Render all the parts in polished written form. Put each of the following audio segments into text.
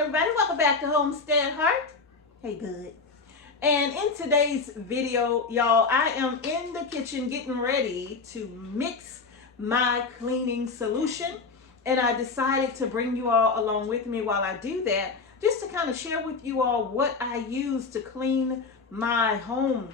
everybody. Welcome back to Homestead Heart. Hey, good. And in today's video, y'all, I am in the kitchen getting ready to mix my cleaning solution. And I decided to bring you all along with me while I do that, just to kind of share with you all what I use to clean my home.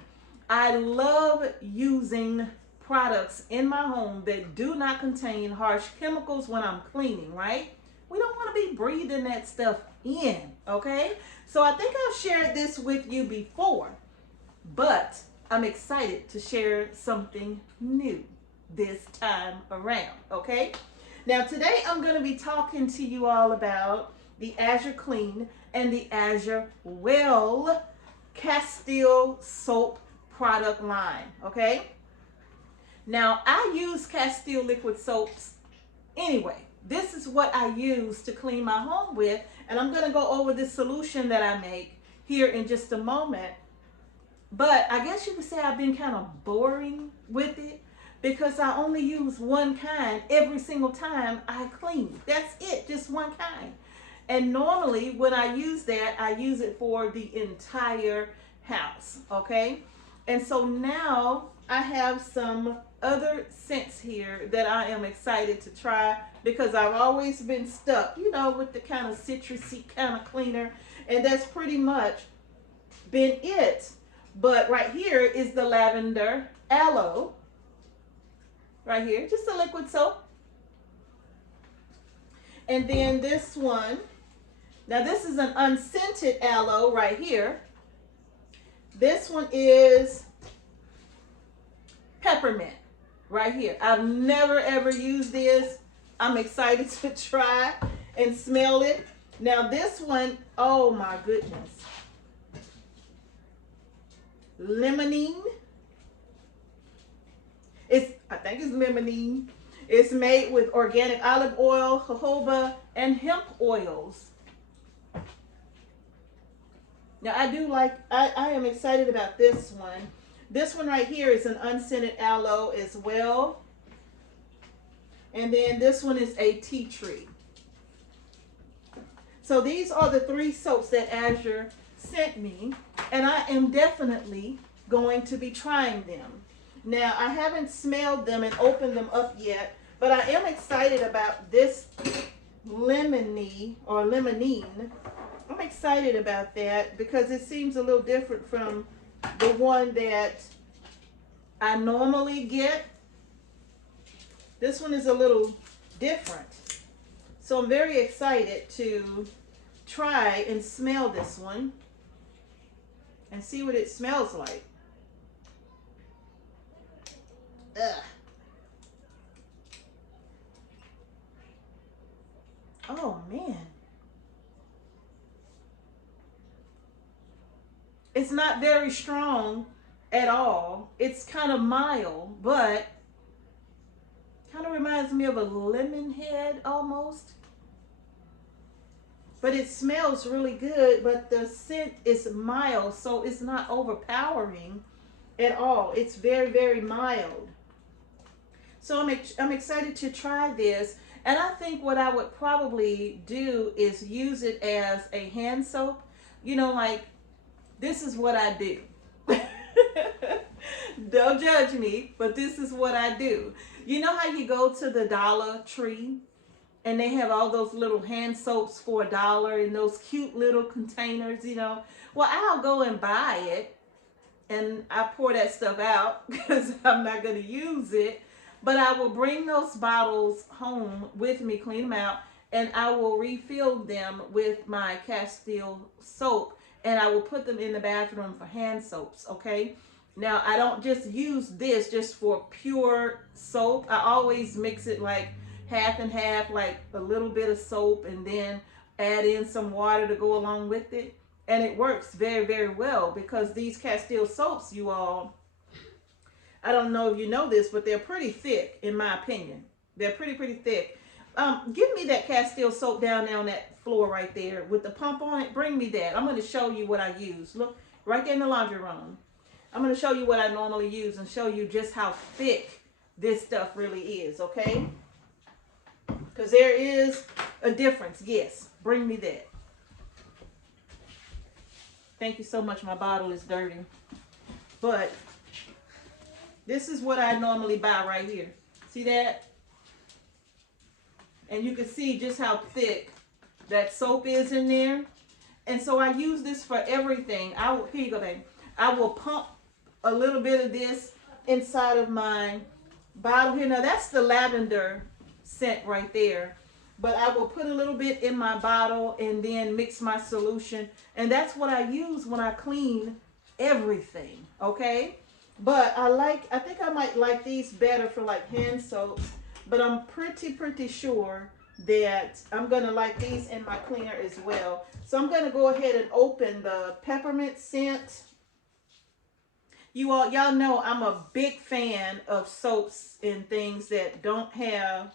I love using products in my home that do not contain harsh chemicals when I'm cleaning, right? We don't want to be breathing that stuff in, okay? So I think I've shared this with you before, but I'm excited to share something new this time around, okay? Now today I'm going to be talking to you all about the AZURE Clean and the AZURE Well Castile soap product line, okay? Now I use Castile liquid soaps anyway. This is what I use to clean my home with, and I'm going to go over this solution that I make here in just a moment. But I guess you could say I've been kind of boring with it because I only use one kind every single time I clean. That's it, just one kind. And normally when I use that, I use it for the entire house, okay? And so now I have some other scents here that I am excited to try because I've always been stuck, you know, with the kind of citrusy kind of cleaner, and that's pretty much been it. But right here is the lavender aloe, right here, just a liquid soap. And then this one, now this is an unscented aloe right here. This one is peppermint right here. I've never ever used this. I'm excited to try and smell it. Now this one, oh my goodness. Limonene. I think it's limonene. It's made with organic olive oil, jojoba, and hemp oils. Now I am excited about this one. This one right here is an unscented aloe as well. And then this one is a tea tree. So these are the three soaps that AZURE sent me, and I am definitely going to be trying them. Now I haven't smelled them and opened them up yet, but I am excited about this limonene. I'm excited about that because it seems a little different from the one that I normally get. This one is a little different. So I'm very excited to try and smell this one and see what it smells like. Ugh. Oh man. It's not very strong at all. It's kind of mild, but kind of reminds me of a lemon head almost. But it smells really good, but the scent is mild, so it's not overpowering at all. It's very, very mild. So I'm excited to try this. And I think what I would probably do is use it as a hand soap. You know, like, this is what I do. Don't judge me, but this is what I do. You know how you go to the Dollar Tree and they have all those little hand soaps for $1 in those cute little containers, you know? Well, I'll go and buy it and I pour that stuff out because I'm not going to use it. But I will bring those bottles home with me, clean them out, and I will refill them with my Castile soap, and I will put them in the bathroom for hand soaps, okay? Now, I don't just use this just for pure soap. I always mix it like half and half, like a little bit of soap, and then add in some water to go along with it. And it works very, very well because these Castile soaps, you all, I don't know if you know this, but they're pretty thick, in my opinion. They're pretty, pretty thick. Give me that Castile soap down there on that floor right there with the pump on it. Bring me that. I'm going to show you what I use. Look, right there in the laundry room. I'm going to show you what I normally use and show you just how thick this stuff really is, okay? Because there is a difference. Yes, bring me that. Thank you so much. My bottle is dirty. But this is what I normally buy right here. See that? And you can see just how thick that soap is in there. And so I use this for everything. Here you go, baby. I will pump a little bit of this inside of my bottle here. Now that's the lavender scent right there. But I will put a little bit in my bottle and then mix my solution. And that's what I use when I clean everything, okay? But I think I might like these better for like hand soaps. But I'm pretty sure that I'm going to like these in my cleaner as well. So I'm going to go ahead and open the peppermint scent. Y'all know I'm a big fan of soaps and things that don't have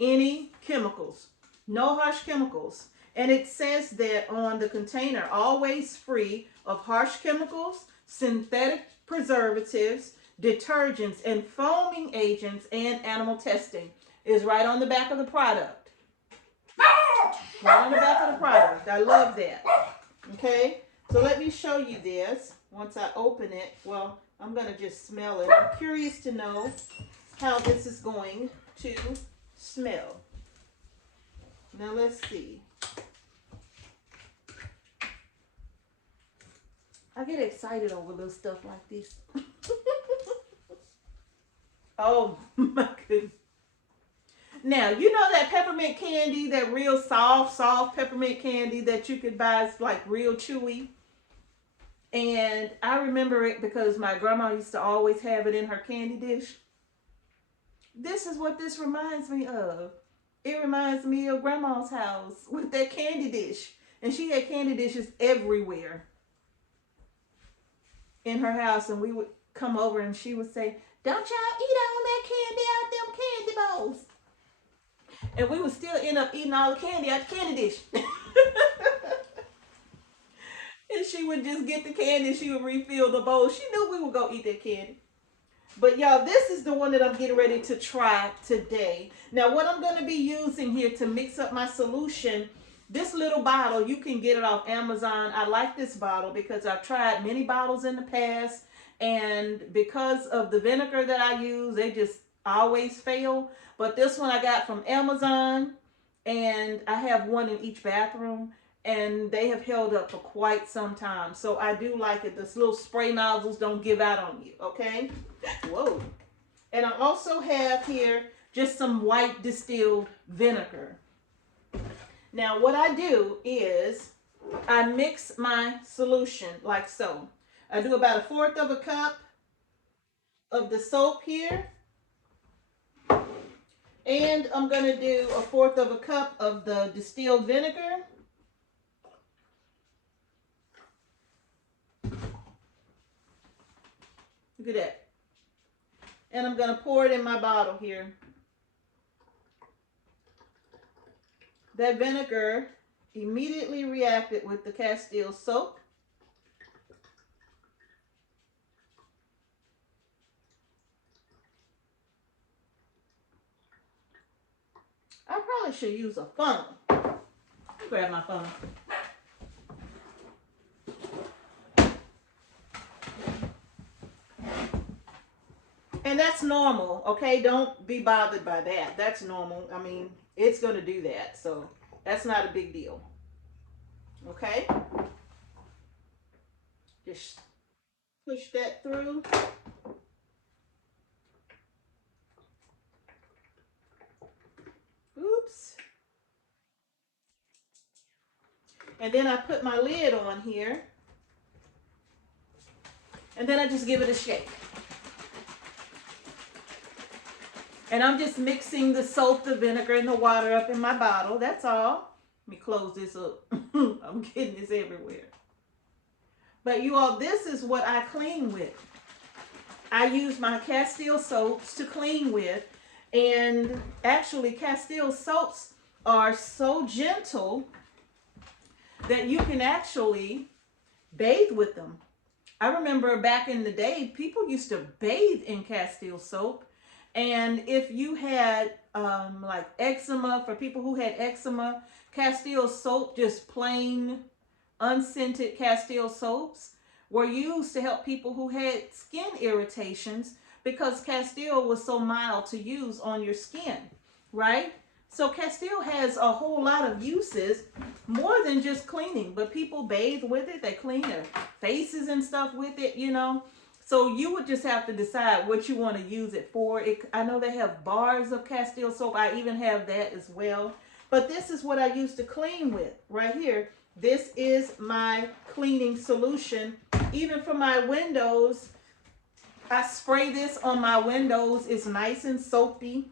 any chemicals, no harsh chemicals. And it says that on the container, always free of harsh chemicals, synthetic preservatives, detergents, and foaming agents, and animal testing. Is right on the back of the product. Right on the back of the product. I love that. Okay, so let me show you this. Once I open it, well, I'm going to just smell it. I'm curious to know how this is going to smell. Now let's see. I get excited over little stuff like this. Oh my goodness. Now, you know that peppermint candy, that real soft peppermint candy that you could buy, it's like real chewy. And I remember it because my grandma used to always have it in her candy dish. This is what this reminds me of. It reminds me of grandma's house with that candy dish. And she had candy dishes everywhere in her house. And we would come over and she would say, "Don't y'all eat all that candy out them candy bowls." And we would still end up eating all the candy out the candy dish. And she would just get the candy and she would refill the bowl. She knew we would go eat that candy. But y'all, this is the one that I'm getting ready to try today. Now, what I'm going to be using here to mix up my solution, this little bottle, you can get it off Amazon. I like this bottle because I've tried many bottles in the past. And because of the vinegar that I use, they just always fail. But this one I got from Amazon, and I have one in each bathroom, and they have held up for quite some time. So I do like it. This little spray nozzles don't give out on you, okay? Whoa. And I also have here just some white distilled vinegar. Now what I do is I mix my solution like so. I do about 1/4 of a cup of the soap here. And I'm going to do 1/4 of a cup of the distilled vinegar. Look at that. And I'm going to pour it in my bottle here. That vinegar immediately reacted with the Castile soap. I probably should use a funnel. Grab my funnel. And that's normal, okay? Don't be bothered by that. That's normal. I mean, it's going to do that. So that's not a big deal. Okay? Just push that through. Oops. And then I put my lid on here. And then I just give it a shake. And I'm just mixing the soap, the vinegar, and the water up in my bottle. That's all. Let me close this up. I'm getting this everywhere. But you all, this is what I clean with. I use my Castile soaps to clean with. And actually, Castile soaps are so gentle that you can actually bathe with them. I remember back in the day, people used to bathe in Castile soap. And if you had like eczema, for people who had eczema, Castile soap, just plain unscented Castile soaps were used to help people who had skin irritations because Castile was so mild to use on your skin, right? So Castile has a whole lot of uses, more than just cleaning, but people bathe with it. They clean their faces and stuff with it, you know. So you would just have to decide what you want to use it for. I know they have bars of Castile soap. I even have that as well. But this is what I used to clean with right here. This is my cleaning solution. Even for my windows, I spray this on my windows. It's nice and soapy.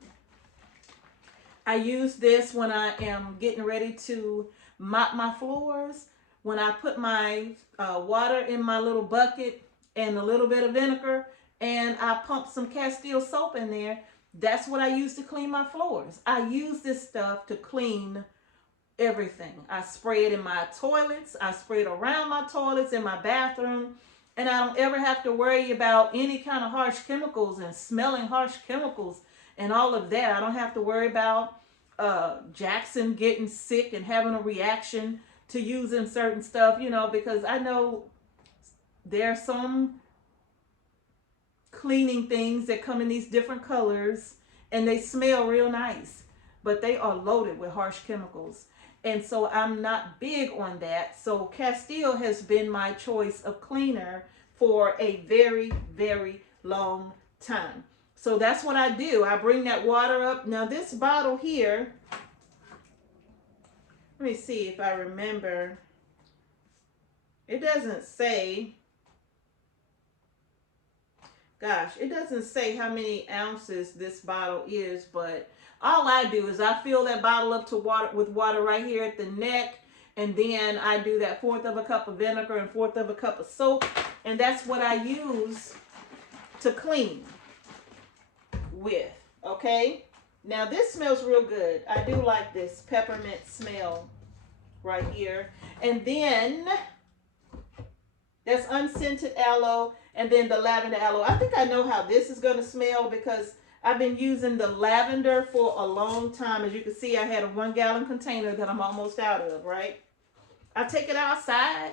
I use this when I am getting ready to mop my floors. When I put my water in my little bucket and a little bit of vinegar and I pump some Castile soap in there, that's what I use to clean my floors. I use this stuff to clean everything. I spray it in my toilets. I spray it around my toilets, in my bathroom. And I don't ever have to worry about any kind of harsh chemicals and smelling harsh chemicals and all of that. I don't have to worry about Jackson getting sick and having a reaction to using certain stuff, you know, because I know there are some cleaning things that come in these different colors and they smell real nice, but they are loaded with harsh chemicals. And so I'm not big on that. So Castile has been my choice of cleaner for a very, very long time. So that's what I do. I bring that water up. Now this bottle here, let me see if I remember. It doesn't say, gosh, it doesn't say how many ounces this bottle is, but all I do is I fill that bottle up to water with water right here at the neck, and then I do that 1/4 of a cup of vinegar and 1/4 of a cup of soap, and that's what I use to clean with. Okay, now this smells real good. I do like this peppermint smell right here, and then that's unscented aloe, and then the lavender aloe. I think I know how this is going to smell because I've been using the lavender for a long time. As you can see, I had a 1-gallon container that I'm almost out of, right? I take it outside.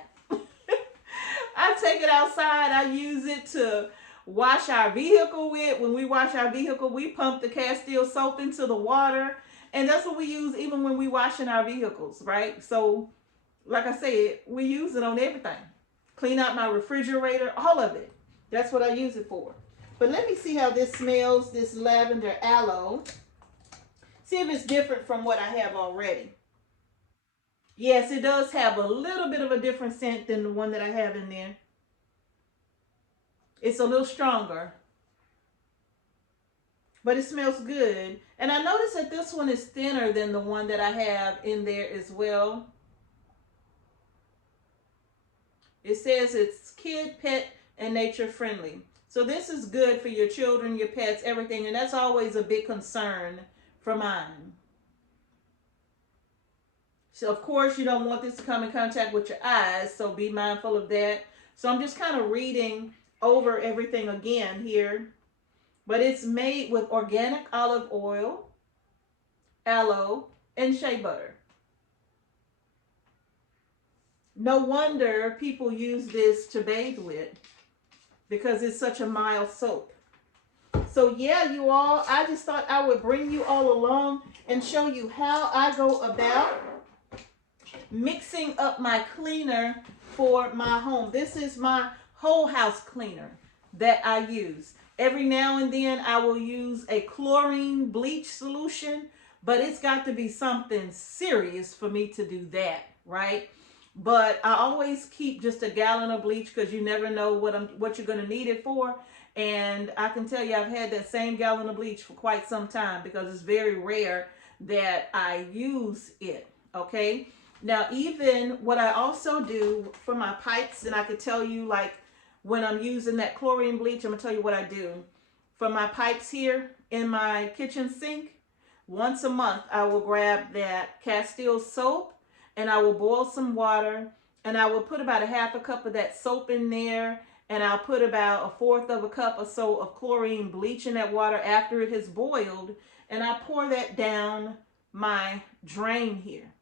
I take it outside. I use it to wash our vehicle with. When we wash our vehicle, we pump the Castile soap into the water. And that's what we use even when we washing our vehicles, right? So, like I said, we use it on everything. Clean out my refrigerator, all of it. That's what I use it for. But let me see how this smells, this lavender aloe. See if it's different from what I have already. Yes, it does have a little bit of a different scent than the one that I have in there. It's a little stronger. But it smells good. And I noticed that this one is thinner than the one that I have in there as well. It says it's kid, pet, and nature friendly. So this is good for your children, your pets, everything. And that's always a big concern for mine. So of course you don't want this to come in contact with your eyes, so be mindful of that. So I'm just kind of reading over everything again here. But it's made with organic olive oil, aloe, and shea butter. No wonder people use this to bathe with because it's such a mild soap. So yeah, you all, I just thought I would bring you all along and show you how I go about mixing up my cleaner for my home. This is my whole house cleaner that I use. Every now and then I will use a chlorine bleach solution, but it's got to be something serious for me to do that, right? But I always keep just a gallon of bleach because you never know what you're going to need it for. And I can tell you I've had that same gallon of bleach for quite some time because it's very rare that I use it, okay? Now, even what I also do for my pipes, and I could tell you, like, when I'm using that chlorine bleach, I'm going to tell you what I do. For my pipes here in my kitchen sink, once a month, I will grab that Castile soap and I will boil some water and I will put about a 1/2 cup of that soap in there, and I'll put about a 1/4 of a cup or so of chlorine bleach in that water after it has boiled, and I pour that down my drain here.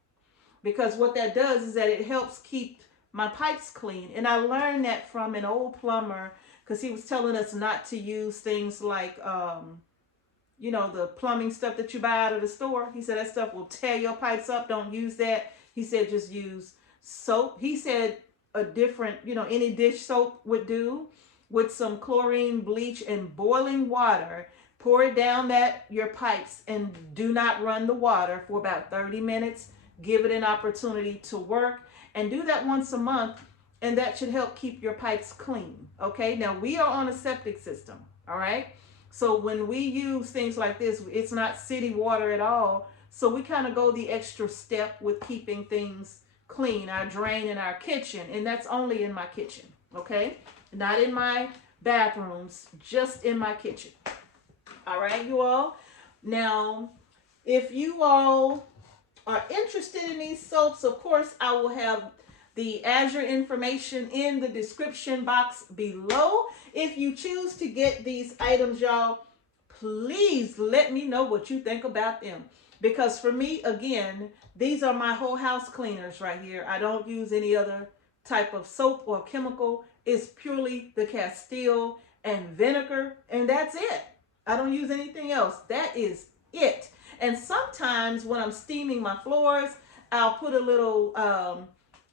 Because what that does is that it helps keep my pipes clean. And I learned that from an old plumber, because he was telling us not to use things like, you know, the plumbing stuff that you buy out of the store. He said that stuff will tear your pipes up. Don't use that. He said just use soap. He said a different, you know, any dish soap would do, with some chlorine, bleach, and boiling water. Pour it down your pipes, and do not run the water for about 30 minutes. Give it an opportunity to work, and do that once a month, and that should help keep your pipes clean. Okay, now we are on a septic system, all right? So when we use things like this, it's not city water at all. So we kind of go the extra step with keeping things clean, our drain in our kitchen, and that's only in my kitchen, okay? Not in my bathrooms, just in my kitchen. All right, you all. Now, if you all are interested in these soaps, of course, I will have the AZURE information in the description box below. If you choose to get these items, y'all, please let me know what you think about them. Because for me, again, these are my whole house cleaners right here. I don't use any other type of soap or chemical. It's purely the Castile and vinegar, and that's it. I don't use anything else. That is it. And sometimes when I'm steaming my floors, I'll put a little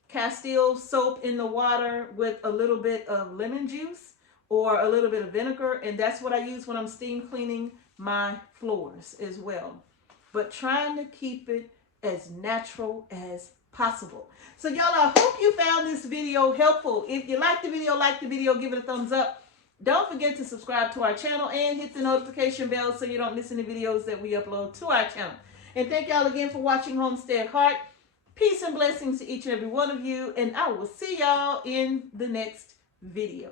Castile soap in the water with a little bit of lemon juice or a little bit of vinegar, and that's what I use when I'm steam cleaning my floors as well. But trying to keep it as natural as possible. So y'all, I hope you found this video helpful. If you like the video, give it a thumbs up. Don't forget to subscribe to our channel and hit the notification bell so you don't miss any videos that we upload to our channel. And thank y'all again for watching Homestead Heart. Peace and blessings to each and every one of you, and I will see y'all in the next video.